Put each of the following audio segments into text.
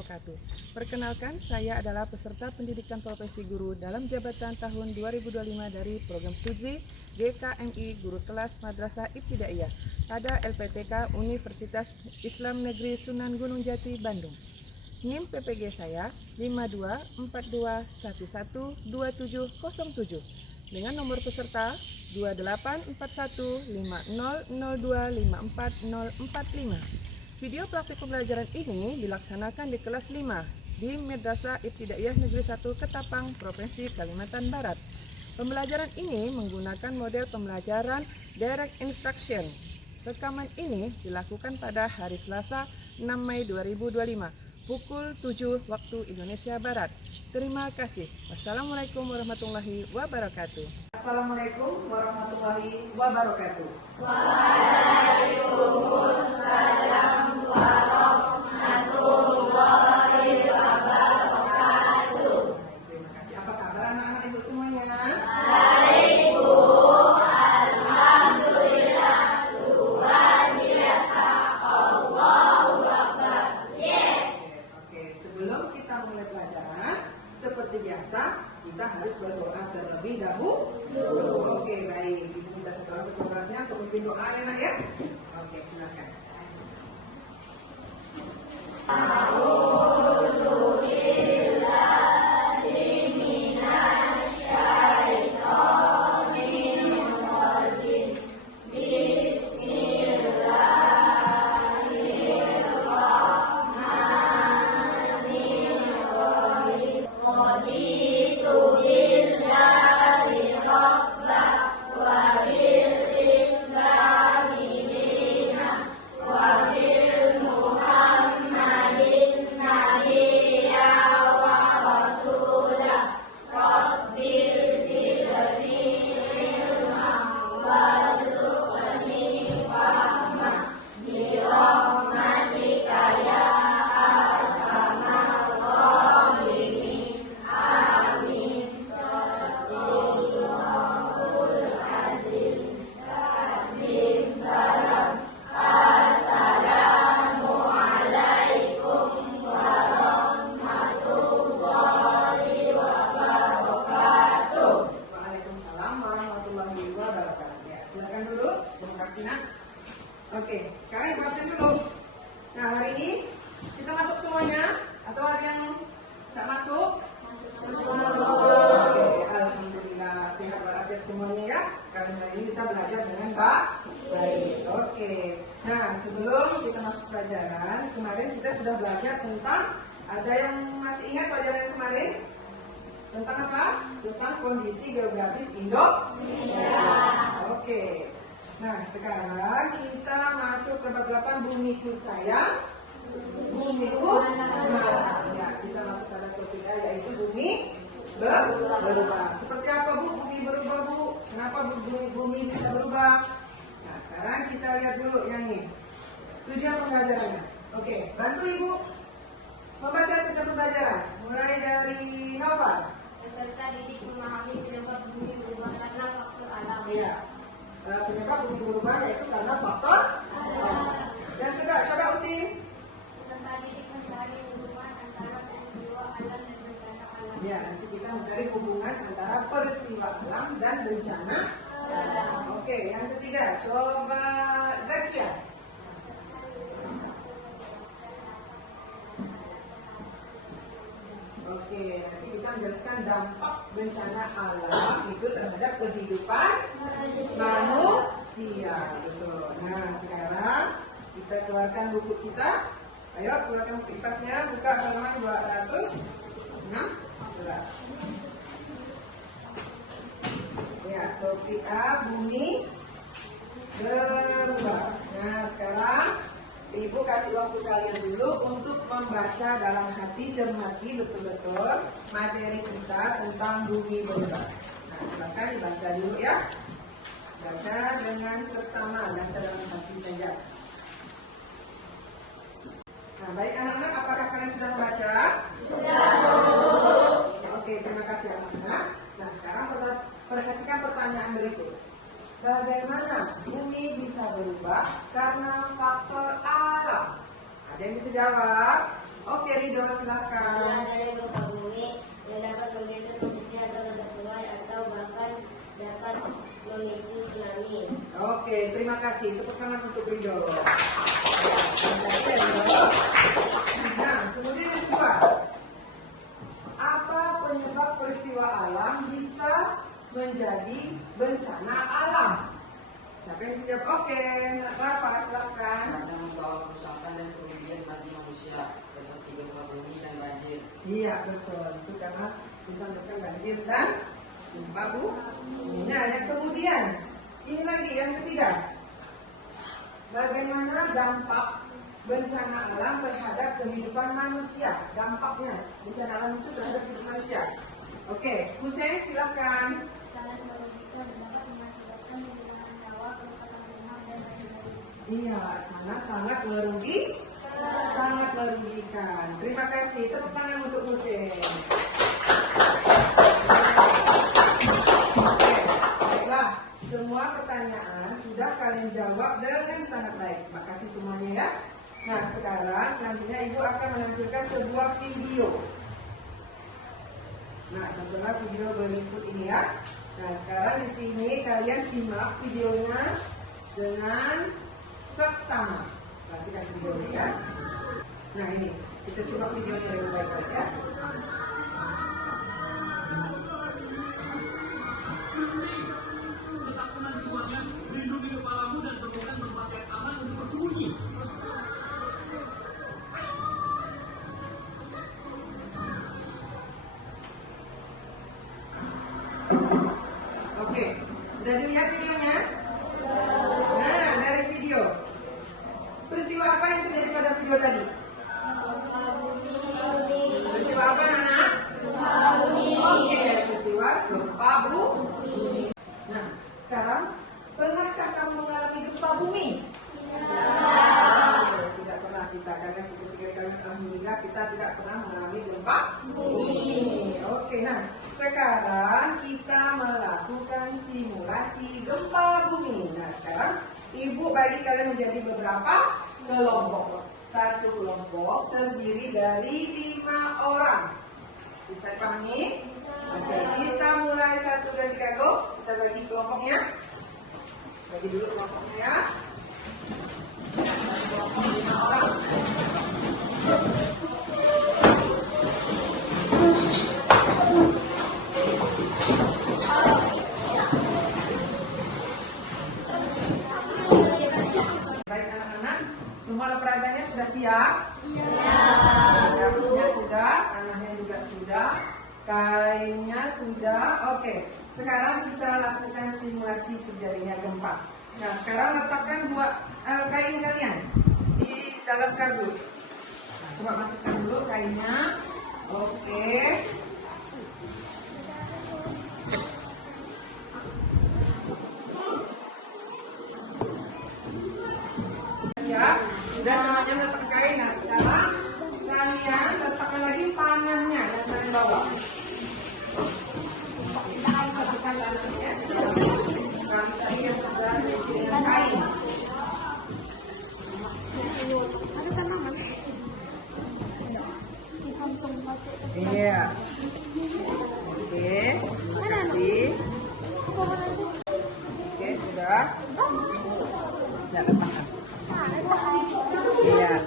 wabarakatuh. Perkenalkan, saya adalah peserta pendidikan profesi guru dalam jabatan tahun 2025 dari program studi DKMI Guru Kelas Madrasah Ibtidaiyah pada LPTK Universitas Islam Negeri Sunan Gunung Jati, Bandung. NIM PPG saya 5242112707 dengan nomor peserta 284150025445. Video praktik pembelajaran ini dilaksanakan di kelas 5 di Madrasah Ibtidaiyah Negeri 1 Ketapang, Provinsi Kalimantan Barat. Pembelajaran ini menggunakan model pembelajaran direct instruction. Rekaman ini dilakukan pada hari Selasa 6 Mei 2025, pukul 7 waktu Indonesia Barat. Terima kasih. Wassalamualaikum warahmatullahi wabarakatuh. Assalamualaikum warahmatullahi wabarakatuh. Waalaikumsalam warahmatullahi wabarakatuh. Terima kasih. Apa kabar anak-anak ibu semuanya? Baik, Bu. Alhamdulillah. Luar biasa. Allahu Akbar. Yes. Oke, sebelum kita mulai pelajaran, seperti biasa, kita harus berdoa terlebih dahulu. Oke, baik. Ibu minta setelah berdoanya untuk memimpin doa enak ya. Oke, silakan. Oke, sekarang ibu absen dulu. Nah, hari ini kita masuk semuanya atau ada yang tidak masuk? Oke, alhamdulillah sehat walafiat semuanya ya. Kalian hari ini bisa belajar dengan baik. Oke. Nah, sebelum kita masuk pelajaran, kemarin kita sudah belajar tentang, ada yang masih ingat pelajaran yang kemarin? Tentang apa? Tentang kondisi geografis Indonesia. Oke. Nah, sekarang kita masuk ke bab 8, bumiku sayang, bumiku marah. Ya, kita masuk pada topik yaitu bumi berubah. Seperti apa Bu bumi berubah Bu? Kenapa bumi bisa berubah? Nah, sekarang kita lihat dulu yang ini. Tujuan pembelajarannya. Oke, bantu Ibu membaca tujuan pembelajaran. Mulai dari Nova. Peserta didik memahami penyebab bumi berubah karena faktor alam. Iya. Penyebab bumi berubah yaitu karena faktor alam. Dan kedua, coba Utin. Peserta didik mencari hubungan antara peristiwa alam dan bencana alam. Ya, nanti kita mencari hubungan antara peristiwa alam dan bencana alam. Oke, yang ketiga, coba Zakia. Oke, nanti kita menjelaskan dampak bencana alam itu terhadap kehidupan manusia. Betul. Nah, sekarang kita keluarkan buku kita. Ayo, keluarkan buku IPAS-nya. Buka halaman 216. Ya, topik A, bumi berubah. Nah, sekarang Ibu kasih waktu kalian dulu untuk membaca dalam hati, cermati betul-betul materi kita tentang bumi berubah. Nah, silakan dibaca dulu ya. Baca dengan seksama, baca dalam hati saja. Nah, baik anak-anak, apakah kalian sudah membaca? Sudah. Oke, terima kasih anak-anak. Nah, sekarang perhatikan pertanyaan berikut. Bagaimana bumi bisa berubah karena faktor alam? Ada yang bisa jawab? Oke, Ridho Bila silakan. adanya gempa bumi yang dapat menggeser posisi atau letak sungai atau bahkan dapat memicu tsunami. Oke, terima kasih. Tepuk tangan untuk Ridho. Nah, kemudian yang kedua, apa penyebab peristiwa alam bisa menjadi bencana alam? Siapa yang siap? Oke, Rafa silakan. Karena membawa kerusakan dan kerugian bagi manusia seperti gempa bumi dan banjir. Iya betul, itu karena disebabkan banjir dan gempa bumi. Nah, yang kemudian ini lagi yang ketiga, bagaimana dampak bencana alam terhadap kehidupan manusia? Dampaknya bencana alam itu terhadap kehidupan manusia. Oke, Hussein silakan. Sangat merugikan dapat mengakibatkan kehilangan nyawa, kerusakan rumah dan lain-lain. Iya, karena sangat merugikan. Terima kasih. Tepuk tangan untuk Hussein. Oke, baiklah. Semua pertanyaan sudah kalian jawab dengan sangat baik. Terima kasih semuanya ya. Nah, sekarang selanjutnya Ibu akan menampilkan sebuah video. Nah, tontonlah video berikut ini ya. Nah, sekarang di sini kalian simak videonya dengan seksama. Perhatikan videonya ya. Nah, ini kita simak videonya dengan baik-baik ya. Letakkan semuanya, lindungi kepalamu dan temukan tempat yang aman untuk bersembunyi. Oke, sudah dilihat videonya? Nah, dari video. Peristiwa apa yang terjadi pada video tadi? Peristiwa apa, Nana? Oke, peristiwa gempa bumi. Nah, sekarang pernahkah kamu mengalami gempa bumi? Tidak pernah kita, karena ketika kami alhamdulillah kita tidak pernah mengalami gempa bumi. Oke, nah sekarang kita melakukan simulasi gempa bumi. Nah, sekarang Ibu bagi kalian menjadi beberapa kelompok. Satu kelompok terdiri dari 5 orang. Bisa dipahami? Oke, kita mulai 1, 2, 3, go. Kita bagi kelompoknya. Bagi dulu kelompoknya ya. Satu kelompok 5 orang. Baik anak-anak, semua peraganya sudah siap? Dapurnya sudah, tanahnya juga sudah, kainnya sudah. Oke, sekarang kita lakukan simulasi terjadinya gempa. Nah, sekarang letakkan kain kalian di dalam kardus. Nah, coba masukkan dulu kainnya. Oke. Siap, sudah semuanya meletakkan kain. Nah, sekarang kalian letakkan lagi tangannya yang kalian bawa. Kita akan masukkan tangannya. Tadi yang sudah diisi dengan kain. Iya. Oke, terima kasih. Oke, sudah. Sudah letakkan. Iya.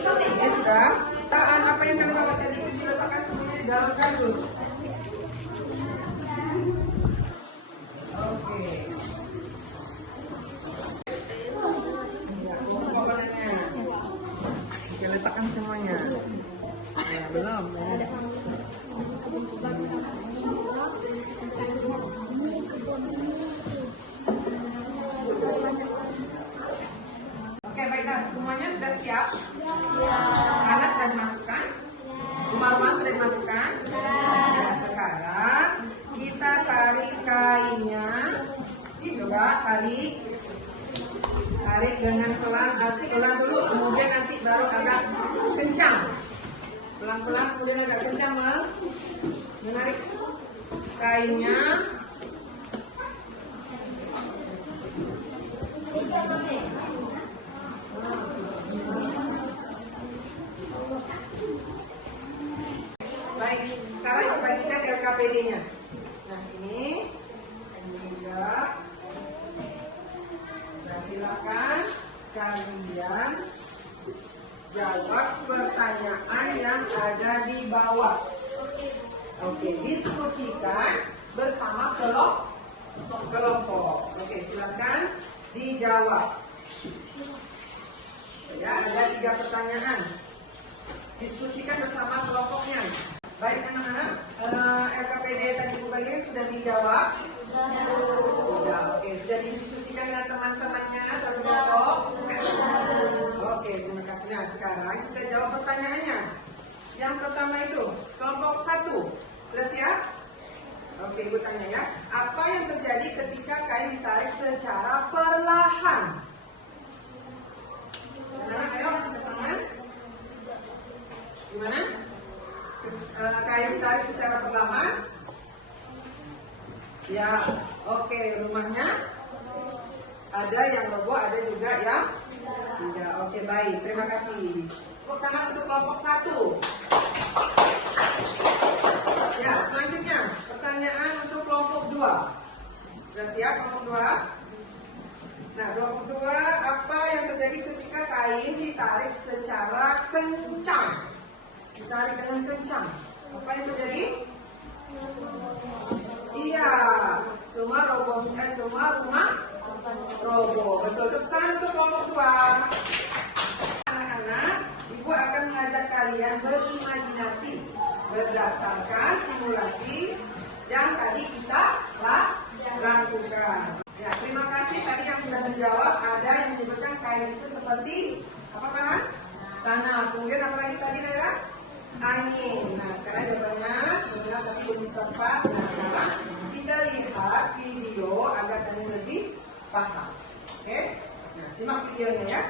Ini sudah. Apa yang kalian bawa tadi itu diletakkan semuanya di dalam kardus. Oke. Iya, mau warnanya. Oke, letakkan semuanya. Ya, belum. Ya. Oke, baiklah. Semuanya sudah siap? Tanah sudah dimasukkan? Rumah-rumah sudah dimasukkan? Nah, sekarang kita tarik kainnya. Coba tarik. Tarik dengan pelan. Pelan dulu, kemudian nanti baru agak kencang. Pelan-pelan, kemudian agak kencang menarik kainnya. sekarang kita bagikan LKPD-nya. Nah, ini juga. Nah, silakan kalian jawab pertanyaan yang ada di bawah. Oke, diskusikan bersama kelompok. Oke, silakan dijawab. Ya, ada 3 pertanyaan. Diskusikan bersama kelompoknya. Baik anak-anak, LKPD tadi Bu bagian sudah dijawab? Sudah. Oke, sudah didiskusikan dengan teman-temannya satu kelompok? Oke, terima kasih. Nah, sekarang kita jawab pertanyaannya. Yang pertama itu, kelompok 1. Sudah siap? Oke, Ibu tanya ya. Apa yang terjadi ketika kain ditarik secara perlahan? Gimana? Ayo, angkat tangan. Gimana? Kain ditarik secara perlahan? Ya, oke. Rumahnya ada yang roboh, ada juga yang tidak. Oke, baik. Terima kasih. Tepuk tangan untuk kelompok 1. Ya, selanjutnya pertanyaan untuk kelompok 2. Sudah siap kelompok 2? Nah, kelompok 2, apa yang terjadi ketika kain ditarik secara kencang? Ditarik dengan kencang. Apa yang terjadi? Iya, semua rumah roboh. Betul. Tepuk tangan untuk kelompok 2. Anak-anak, Ibu akan mengajak kalian berimajinasi berdasarkan simulasi yang tadi kita lakukan. Ya, terima kasih tadi yang sudah menjawab. Ada yang menyebutkan kain itu seperti apa Pak? Tanah. Kemudian apa lagi tadi Naira? Angin. Nah, sekarang jawabannya sebenarnya tadi belum tepat. Nah, sekarang kita lihat video agar kalian lebih paham. Oke? Nah, simak videonya ya.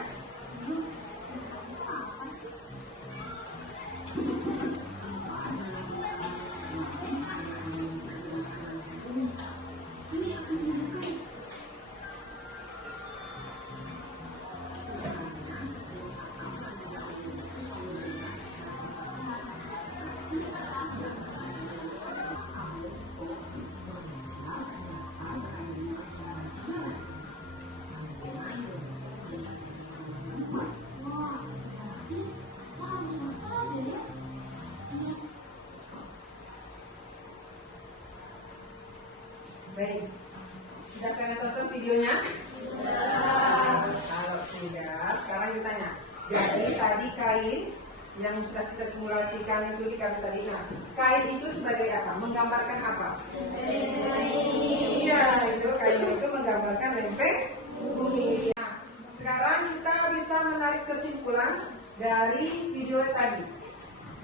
Baik, sudah kalian tonton videonya? Kalau sudah, sekarang ditanya. Jadi tadi kain yang sudah kita simulasikan itu di kami tadi. Nah, kain itu sebagai apa? Menggambarkan apa? Iya, itu kain itu menggambarkan lempeng bumi. Nah, sekarang kita bisa menarik kesimpulan dari video tadi.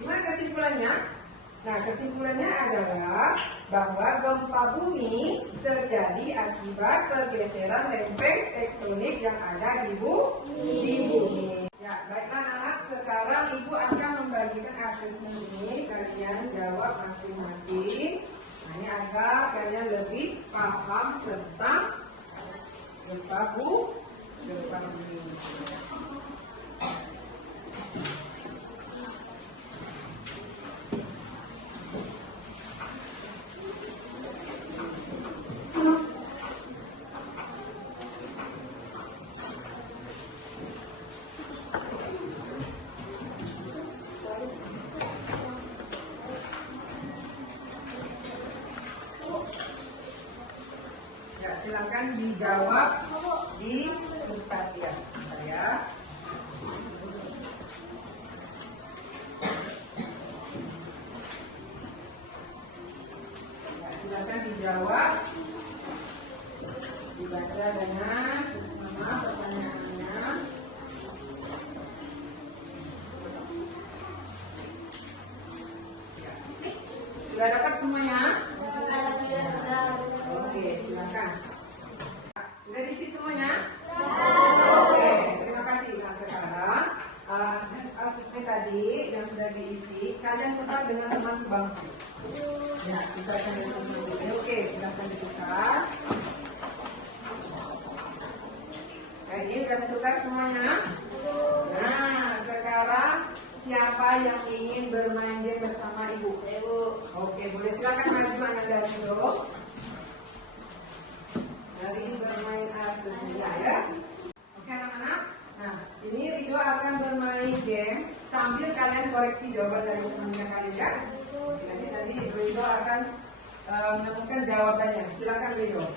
Gimana kesimpulannya? Nah, kesimpulannya adalah bahwa gempa bumi terjadi akibat pergeseran lempeng tektonik yang ada di bumi. Ya, baiklah anak-anak, sekarang Ibu akan membagikan asesmen ini. Kalian jawab masing-masing. Nah, ini agar kalian lebih paham tentang gempa bumi. Silakan dijawab di kertas ya. Silakan dijawab. Dibaca dengan sama pertanyaannya. Sudah dapat semuanya? Oke, silakan. Sudah diisi semuanya? Oke, terima kasih. Nah, sekarang asesmen tadi yang sudah diisi, kalian tukar dengan teman sebangku. Ya, kita akan dengan teman sebangku. Oke, silahkan ditukar. Ini sudah ditukar semuanya. Nah, sekarang siapa yang ingin bermain game bersama ibu? Ibu. Oke, boleh silakan maju anak dari situ. Dari bermain Arsenia ya. Oke anak-anak. Nah, ini Ridho akan bermain game sambil kalian koreksi jawaban dari teman-teman kalian ya. Nanti Ridho akan menemukan jawabannya. Silakan Ridho.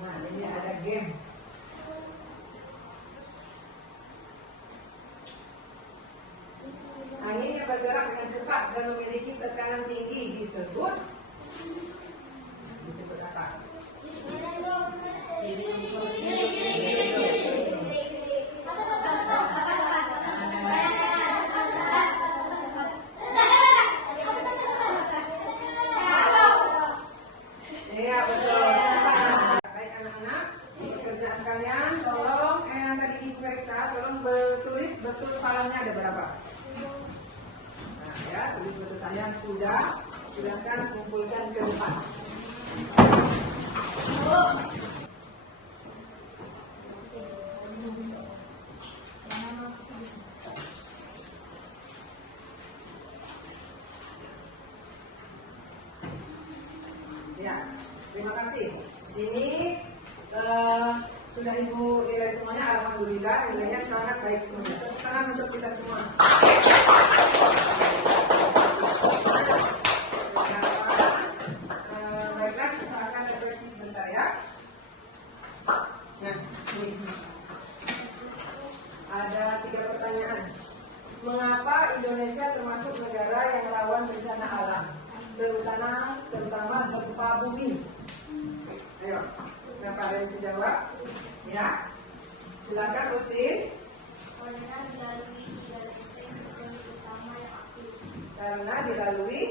Nah, ini ada game. Angin yang bergerak dengan cepat dan memiliki tekanan tinggi disebut apa? Iya betul. Baik anak-anak, pekerjaan kalian tolong yang tadi diperiksa, tolong bertulis betul salahnya ada berapa. Nah ya, tulis betul salahnya sudah. Silakan kumpulkan ke depan. Ya, terima kasih. Ini sudah Ibu nilai semuanya, alhamdulillah nilainya sangat baik semuanya. Tepuk tangan untuk kita semua. Baiklah, kita akan refleksi sebentar ya. Nah, ini ada 3 pertanyaan. Mengapa Indonesia termasuk negara yang rawan bencana alam, terutama gempa bumi? Ayo, kenapa ada yang bisa jawab? Ya, silakan rutin. Karena dilalui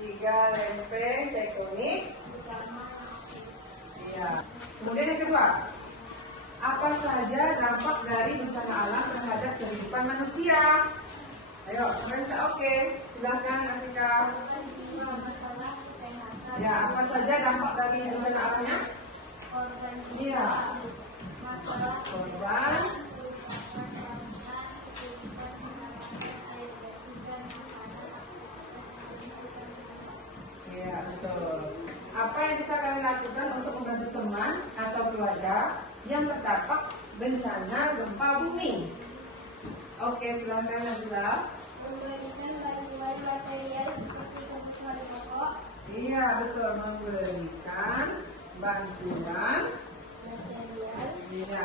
3 lempeng tektonik. Iya. Kemudian yang kedua, apa saja dampak dari bencana alam terhadap kehidupan manusia? Ayo, baca oke. Silakan Afrika. Ya, apa saja dampak dari bencana alamnya? Iya. Korban. Iya, betul. Apa yang bisa kami lakukan untuk membantu teman atau keluarga yang terdampak bencana gempa bumi? Oke, silakan Nabila. Memberikan bantuan material seperti kebutuhan pokok. Iya, betul, memberikan bantuan Material. Iya,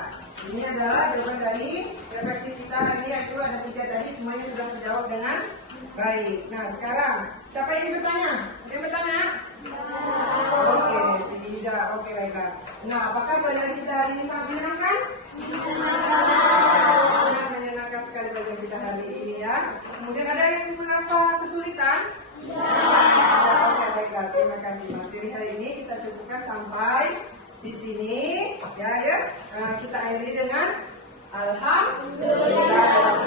ini adalah jawaban dari refleksi kita hari ini, yaitu ada 3 tadi, semuanya sudah terjawab dengan baik. Nah, sekarang siapa yang ingin bertanya? Ada yang bertanya? Oke, tidak. Oke, baiklah. Nah, apakah pelajaran kita hari ini sangat menyenangkan? Sangat menyenangkan sekali pelajaran kita hari ini ya. Kemudian ada yang merasa kesulitan? Oke, baiklah. Terima kasih. Materi hari ini kita cukupkan sampai di sini ya. Kita akhiri dengan alhamdulillah.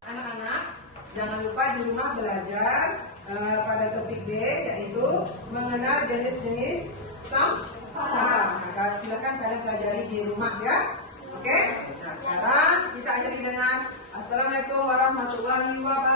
Anak-anak, jangan lupa di rumah belajar pada topik D, yaitu mengenal jenis-jenis sampah. Maka silakan kalian pelajari di rumah ya. Oke? Nah, sekarang kita akhiri dengan assalamualaikum warahmatullahi wabarakatuh.